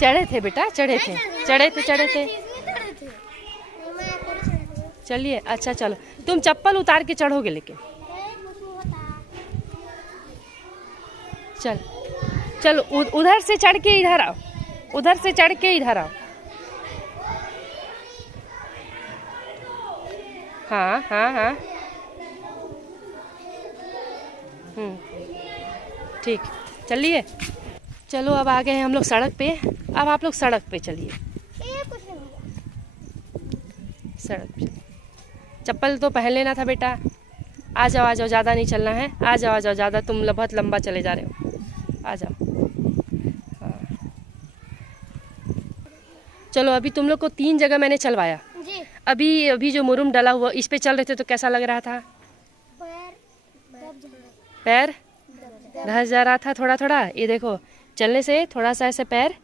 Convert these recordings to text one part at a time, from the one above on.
चढ़े थे बेटा, चढ़े थे। चलिए अच्छा चलो, तुम चप्पल उतार के चढ़ोगे लेकिन। चल चलो उधर से चढ़ के इधर आओ, उधर से चढ़ के इधर आओ। हाँ हाँ हाँ ठीक, चलिए। चलो अब आ गए हैं हम लोग सड़क पे। अब आप लोग सड़क पे चलिए, सड़क पे। चप्पल तो पहन लेना था बेटा। आ जाओ ज़्यादा नहीं चलना है। आ जाओ ज़्यादा, तुम बहुत लंबा चले जा रहे हो। आ जाओ। हाँ चलो, अभी तुम लोग को 3 जगह मैंने चलवाया। अभी जो मुरुम डला हुआ इस पे चल रहे थे तो कैसा लग रहा था? पैर धस जा रहा था थोड़ा थोड़ा। ये देखो, चलने से थोड़ा सा ऐसे पैर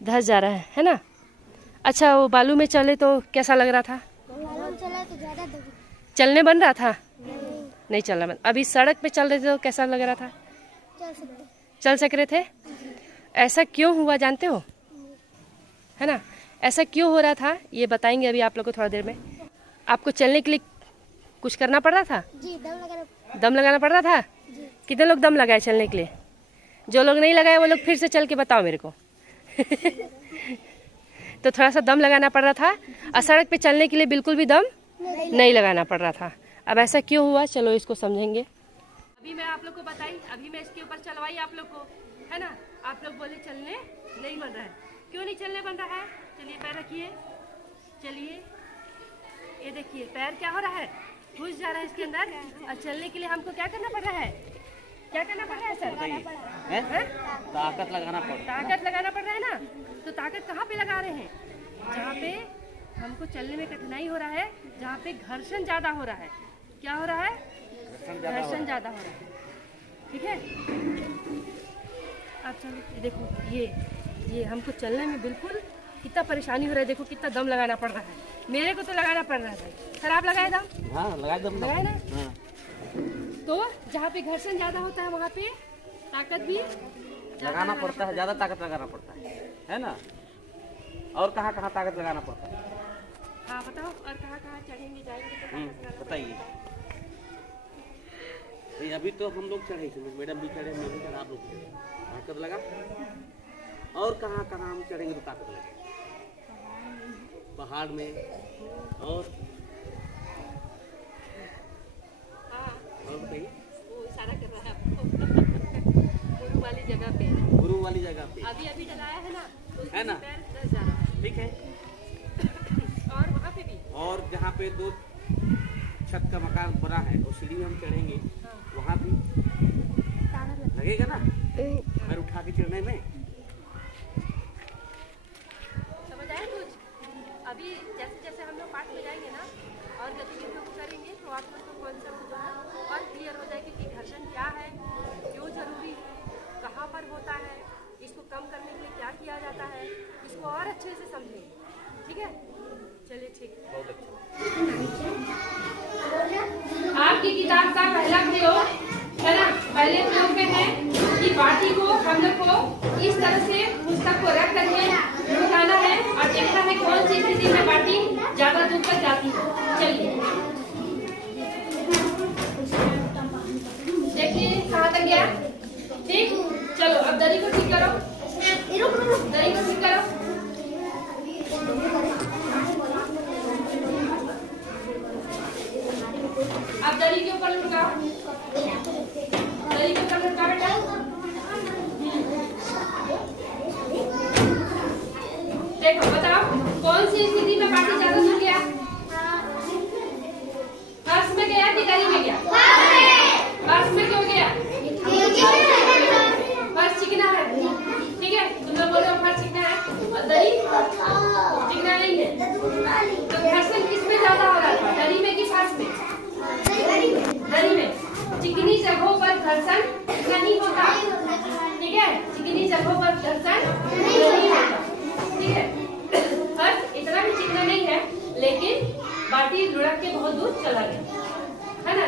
धस जा रहा है ना। अच्छा, वो बालू में चले तो कैसा लग रहा था? चलने बन रहा था? नहीं चलना बन। अभी सड़क पे चल रहे थे तो कैसा लग रहा था? चल सक रहे थे। ऐसा क्यों हुआ जानते हो? है ना, ऐसा क्यों हो रहा था ये बताएंगे अभी आप लोग को थोड़ा देर में। आपको चलने के लिए कुछ करना पड़ रहा था? जी, दम लगाना पड़ रहा था। कितने लोग दम लगाए चलने के लिए? जो लोग नहीं लगाए वो लोग फिर से चल के बताओ मेरे को। तो थोड़ा सा दम लगाना पड़ रहा था, और सड़क पे चलने के लिए बिल्कुल भी दम नहीं लगाना पड़ रहा था। अब ऐसा क्यों हुआ, चलो इसको समझेंगे। अभी मैं आप लोग को बताई, अभी मैं इसके ऊपर चलवाई आप लोग को, है ना। आप लोग बोले चलने नहीं बन रहा है। क्यों नहीं चलने बन रहा है? चलिए पैर रखिए, चलिए। ये देखिए पैर क्या हो रहा है, घुस जा रहा है इसके अंदर। और चलने के लिए हमको क्या करना पड़ रहा है? क्या करना पड़ रहा है सर? ताकत लगाना पड़ रहा है ना। तो ताकत कहाँ पे लगा रहे हैं? जहाँ पे हमको चलने में कठिनाई हो रहा है, जहाँ पे घर्षण ज़्यादा हो रहा है। क्या हो रहा है? घर्षण ज़्यादा हो रहा है। ठीक है। अब चलो देखो, ये हमको चलने में बिल्कुल कितना परेशानी हो रहा है। देखो कितना दम लगाना पड़ रहा है। मेरे को तो लगाना पड़ रहा है। सर आप लगाए दम? हाँ लगाए दम, लगाए ना। हाँ। तो जहाँ पे घर्षण ज़्यादा होता है वहाँ पे ताकत भी लगाना पड़ता है, ज़्यादा ताकत लगाना पड़ता है ना। और कहाँ कहाँ ताकत लगाना पड़ता है? हाँ बताओ, और कहाँ कहाँ चढ़ेंगे जाएंगे तो बताइए। तो अभी तो हम लोग चढ़े थे, मैडम भी चढ़े, मैं भी चढ़ा, आप लोग ताकत लगा। और कहाँ कहाँ हम चढ़ेंगे तो ताकत लगे? पहाड़ में और बताइए। वो इशारा कर रहा है आपको। गुरु वाली जगह पे अभी डलाया है ना, तो है ना, पैर धस जा रहा है। ठीक है। और वहाँ पे भी, और जहाँ पे 2 छत का मकान बना है और सीढ़ी में हम चढ़ेंगे, वहाँ भी लगेगा ना पैर उठा के चढ़ने में। समझ आए कुछ? अभी जैसे जैसे हम लोग पाठ में जाएंगे ना और गतिविधियों को करेंगे तो आप लोग को कॉन्सेप्ट जो है और क्लियर हो जाएगी कि घर्षण क्या है, क्यों जरूरी है, कहाँ पर होता है, इसको कम करने के लिए क्या किया जाता है, इसको और अच्छे से समझेंगे। ठीक है, चलिए ठीक है। आपकी किताब का पहला प्रयोग है ना, पहले प्रयोग में है कि बाटी को हम लोग को इस तरह से पुस्तक को रख करके उठाना है और देखना है कौन सी स्थिति में बाटी ज्यादा दूर तक जाती है। चलिए देखिए कहाँ तक गया। ठीक, चलो अब दरी को ठीक करो, दरी को ठीक करो। अब दरी के ऊपर लुटाओ, दरी के ऊपर लुटाओ बेटा। देखो बताओ कौन सी स्थिति में पानी ज्यादा सूख गया? फर्श में गया कि दरी में गया? फर्श में क्यों गया? फर्श चिकना है। ठीक है, तुम लोग बोल रहे हो फर्श चिकना है और दरी चिकना नहीं है। तो घर्षण किसमें ज्यादा हो रहा था, दरी में कि फर्श में? दरी में। चिकनी जगहों पर घर्षण नहीं होता। ठीक है, चिकनी जगहों पर घर्षण नहीं होता। ठीक है, फर्श इतना भी चिकना नहीं है लेकिन बाटी लुढ़क के बहुत दूर चला गया, है ना।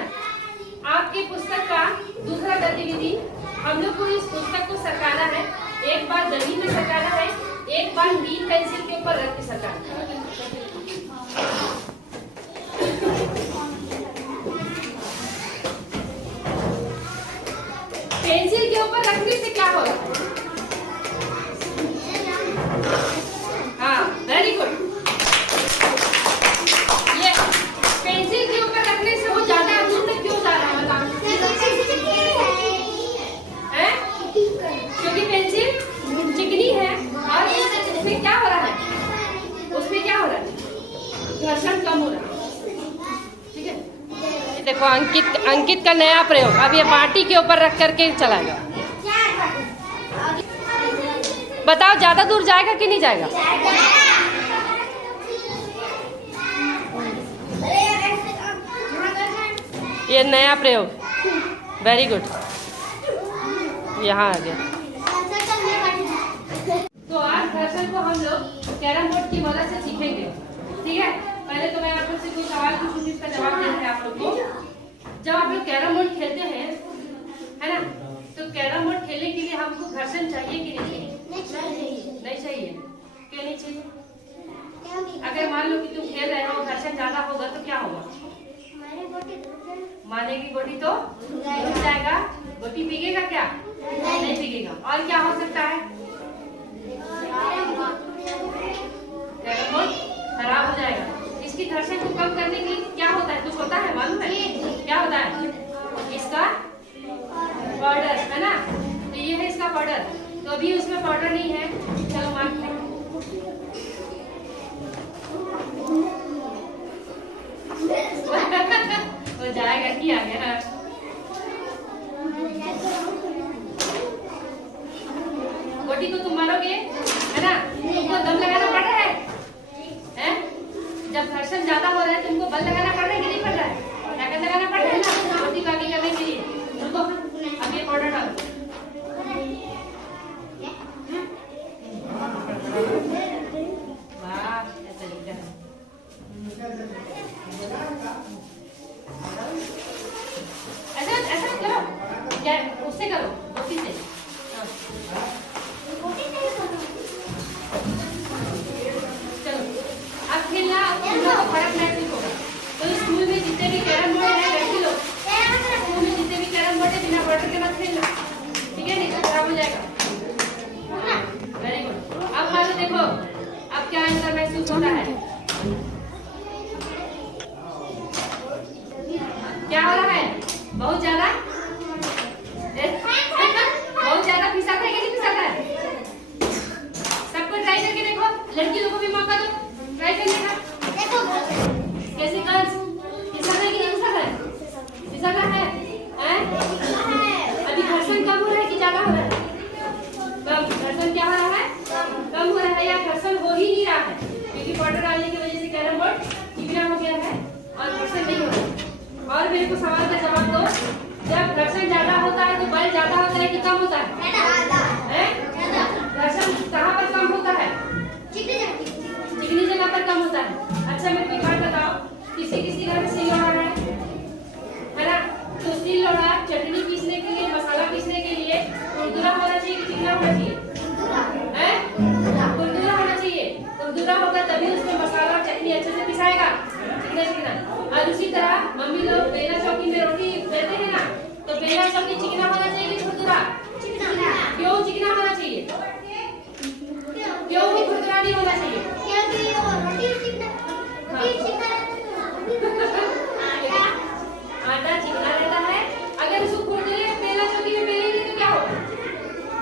आपके पुस्तक का दूसरा गतिविधि, हम लोग को इस पुस्तक को सरकाना है। एक बार दरी में सरकाना है, एक बार 3 पेंसिल के ऊपर रख के सरका। पेंसिल के ऊपर रखने से क्या होगा? हाँ, वेरी गुड। ये पेंसिल के ऊपर रखने से वो ज्यादा दूर तक क्यों जा रहा है बताओ? हैं? क्योंकि पेंसिल चिकनी है और उसमें क्या हो रहा है? उसमें क्या हो रहा है? घर्षण कम हो रहा है। ठीक है, देखो अंकित का नया प्रयोग। अब ये बाटी के ऊपर रख करके चलाएगा। बताओ ज्यादा दूर जाएगा कि नहीं जाएगा? ये नया प्रयोग, वेरी गुड, यहाँ आ गया। तो आज घर्षण को हम लोग कैरम बोर्ड की मदद से सीखेंगे। ठीक है, पहले तो मैं आप लोग से कोई सवाल पूछूंगी, इसका जवाब देना है आप लोग को। जब आप लोग कैरम बोर्ड खेलते हैं, है ना, तो कैरम बोर्ड खेलने के लिए हमको घर्षण चाहिए कि नहीं चाहिए? नहीं चाहिए। क्यों नहीं चाहिए? अगर मान लो कि तुम खेल रहे हो, घर्षण ज्यादा होगा तो क्या होगा? मानेगी गोटी तो टूट जाएगा। गोटी भीगेगा क्या? नहीं भीगेगा। और क्या हो सकता है? कैरम बोर्ड खराब हो जाएगा। इसकी घर्षण को कम करने के लिए क्या होता है? कुछ होता है मालूम है? क्या होता है? इसका पाउडर, है ना, तो ये है इसका पाउडर। तो अभी उसमें पाउडर नहीं है, चलो मार्क लें। हो जाएगा कि आ गया। गोटी को तुम मारोगे, है ना, तुमको दम लगाना पड़ रहा है? जब घर्षण ज्यादा हो रहा है तुमको बल लगाना पड़ रहा है कि नहीं पड़ रहा है? ताकत लगाना पड़ रहा है ना गोटी को आगे करने के लिए। रुको, अब ये पाउडर डालो। वाह, ऐसा दिखता है। ऐसा करो, क्या उससे करो, गोटी से। चलो अब खेलना, फर्क महसूस होगा। तो स्कूल में जितने भी कैरम बोर्ड है वैसे लो, स्कूल में जितने भी कैरम बोर्ड है बिना पाउडर के मत खेलना, ठीक है? नहीं तो खराब हो जाएगा। Very good. अब मान लो, देखो अब क्या अंतर महसूस होता है? क्या हो रहा है? बहुत ज्यादा बहुत ज्यादा फिसलता है कि नहीं फिसलता है? सबको ट्राई करके देखो, लड़की लोगों को भी मौका दो ट्राई करने का। देखो कैसे गर्ल्स फिसल रहा है कि नहीं फिसल रहा है? फिसल रहा है, हैं? अभी घर्षण कम हो रहा है कि ज्यादा हो रहा है? कम। घर्षण क्या हो रहा है? कम हो रहा है, या घर्षण हो ही नहीं रहा है क्योंकि पाउडर डालने की वजह से कैरम बोर्ड चिकना हो गया है और घर्षण नहीं हो रहा है। और मेरे को सवाल का जवाब दो, जब घर्षण ज्यादा होता है तो बल ज्यादा होता है कि कम होता है? घर्षण कहाँ पर कम होता है? चिकनी जगह पर कम होता है। अच्छा मेरे को एक बात बताओ, किसी घर में सिल लोढ़ा है ना, तो सिल लोढ़ा चटनी पीसने के लिए, मसाला पीसने के लिए खुरदुरा होना चाहिए कि चिकना होना चाहिए? खुरदुरा होना चाहिए। खुरदुरा होगा तभी उसमें मसाला चटनी अच्छे से पिसाएगा, चिकना। और उसी तरह मम्मी लोग बेला चौकी में रोटी देते हैं ना, तो बेला चौकी चिकना होना चाहिए कि खुरदुरा? क्यों चिकना होना चाहिए? क्यों भी खुरदुरा नहीं होना चाहिए? आटा चिकना रहता है, अगर उसको खुरदुरे बेला चौकी में बेलेंगे तो क्या होगा?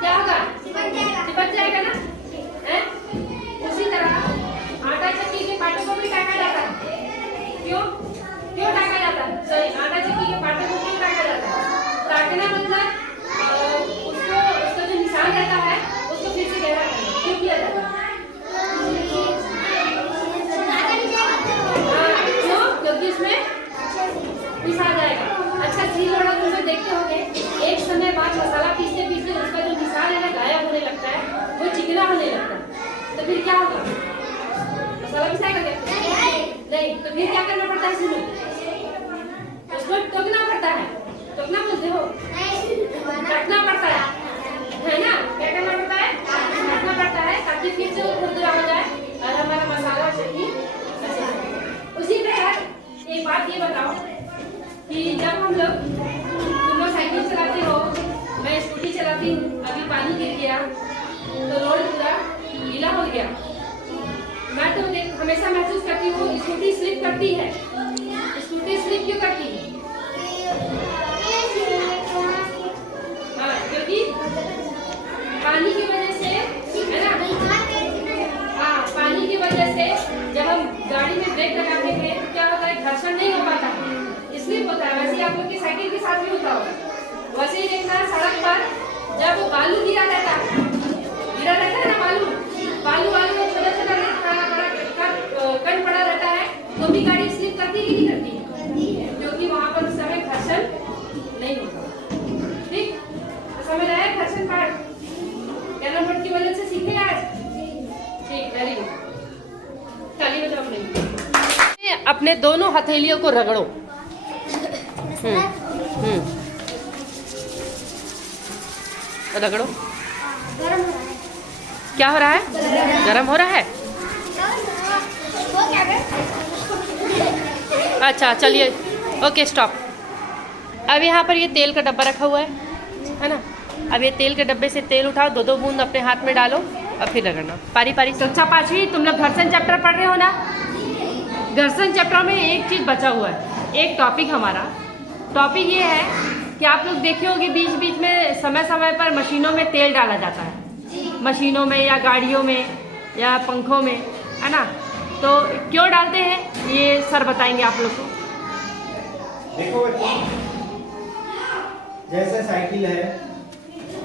क्या होगा? चिपक जाएगा ना। उसी तरह आटा चक्की के पाटों को भी टाका जाता है। क्यों टाका जाता है? सॉरी, आटा चक्की के पाटों को क्यों टाका जाता है? टाकना मतलब उसका जो निशान रहता है उसको फिर से गहरा करना। क्यों किया जाता है? क्योंकि इसमें पिसा जाएगा। अच्छा सिल लोढ़ा तुम लोग देखते होंगे, एक समय बाद मसाला पीसते पीसते उसका जो निशान है ना गायब होने लगता है, वो चिकना होने लगता है। तो फिर क्या होगा? मसाला पिसाएगा क्या? नहीं। तो फिर क्या करना पड़ता है? उसको टोकना पड़ता है। टोकना बोलते हो? काटना पड़ता है ना? क्या करना पड़ता है? काटना पड़ता है ताकि फिर से वो पानी गिर गया तो रोड पूरा गीला हो गया। मैं तो हमेशा महसूस करती हूँ स्कूटी स्लिप करती है। स्कूटी स्लिप क्यों करती है? हाँ, क्योंकि पानी की वजह से, है ना? हाँ, पानी की वजह से जब हम गाड़ी में ब्रेक लगाते हैं तो क्या होता है, घर्षण नहीं हो पाता, स्लिप होता है। वैसे आप लोग की साइकिल के साथ भी होता होगा। वैसे ही देखना सड़क पर जब वो बालू गिरा रहता है ना, बालू में छोटा कण पड़ा रहता है, तो भी गाड़ी स्लिप करती है कि नहीं करती है? क्योंकि वहाँ पर उस समय घर्षण नहीं होता। ठीक, तो समझ आया घर्षण पाठ? कैनन बोर्ड की वजह से सीखे आज? ठीक, वेरी गुड। ताली बजाओ अपने। अपने दोनों हथेलियों को रगड़ो। रगड़ो। क्या हो रहा है? गरम हो रहा है? अच्छा, चलिए, ओके, स्टॉप। अब यहाँ पर ये तेल का डब्बा रखा हुआ है ना? अब ये तेल के डब्बे से तेल उठाओ, 2-2 बूंद अपने हाथ में डालो और फिर रगड़ना पारी पारी से। कक्षा 5वीं तुम लोग घर्षण चैप्टर पढ़ रहे हो ना? घर्षण चैप्टर में एक चीज़ बचा हुआ है, एक टॉपिक हमारा। टॉपिक ये है कि आप लोग देखे होंगे बीच बीच में समय समय पर मशीनों में तेल डाला जाता है, मशीनों में या गाड़ियों में या पंखों में, है ना? तो क्यों डालते हैं ये सर बताएंगे आप लोग को। देखो जैसे साइकिल है,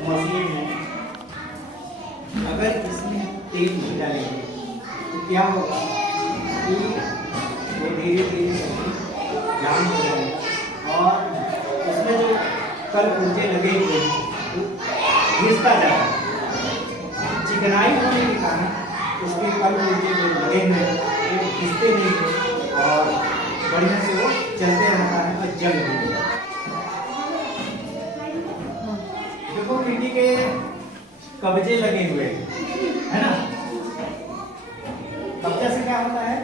मशीन है, अगर इसमें तेल नहीं डालेंगे तो क्या होगा कि वो धीरे धीरे जाम हो जाएगा और उसमें जो कल पुर्जे लगे हुए घिसता जाता है। चिकनाई होने के कारण उसके कल पुर्जे जो लगे हैं वो घिसते नहीं हैं और बढ़िया से वो चलते रहता है और जल नहीं जाता। देखो खिड़की के कब्जे लगे हुए है ना? कब्जा से क्या होता है,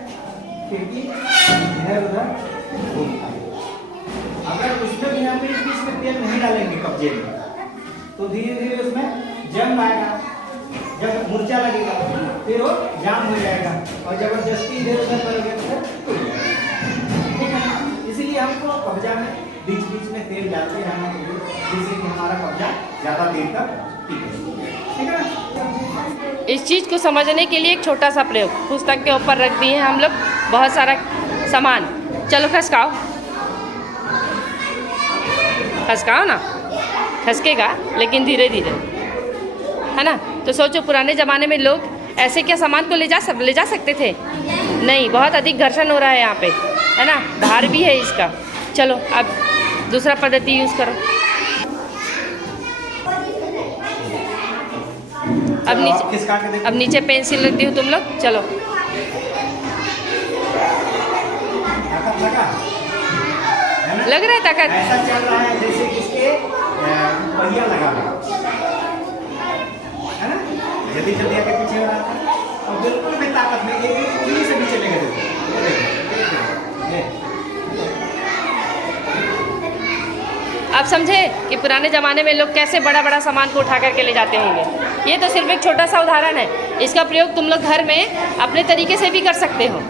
खिड़की इधर उधर घूमता है। अगर उसमें भी हम बीच में तेल नहीं डालेंगे कब्जे में तो धीरे धीरे उसमें जंग आएगा, जब मुर्चा लगेगा फिर वो जाम हो जाएगा और जबरदस्ती इधर उधर करोगे तो टूट जाएगा। ठीक है ना? इसीलिए हमको कब्जा में बीच बीच में तेल डालते रहना चाहिए, जिससे कि हमारा कब्जा ज्यादा देर तक ठीक है ना? इस चीज़ को समझने के लिए एक छोटा सा प्रयोग पुस्तक के ऊपर रख दिए हैं हम लोग, बहुत सारा सामान। चलो खसकाओ, खसकाओ ना, खसकेगा लेकिन धीरे धीरे, है ना? तो सोचो पुराने ज़माने में लोग ऐसे क्या सामान को ले जा सकते थे? नहीं, बहुत अधिक घर्षण हो रहा है यहाँ पे, है ना? भार भी है इसका। चलो अब दूसरा पद्धति यूज़ करो। अब नीचे पेंसिल रख दी हो तुम लोग। चलो लग रहा है ताकत? ऐसा चल रहा है जैसे इसके पहिया लगा है ना? जल्दी जल्दी आके पीछे हो रहा था और बिल्कुल भी ताकत नहीं, ये उंगली से भी चलेगा। आप समझे कि पुराने ज़माने में लोग कैसे बड़ा बड़ा सामान को उठा करके ले जाते होंगे। ये तो सिर्फ एक छोटा सा उदाहरण है, इसका प्रयोग तुम लोग घर में अपने तरीके से भी कर सकते हो।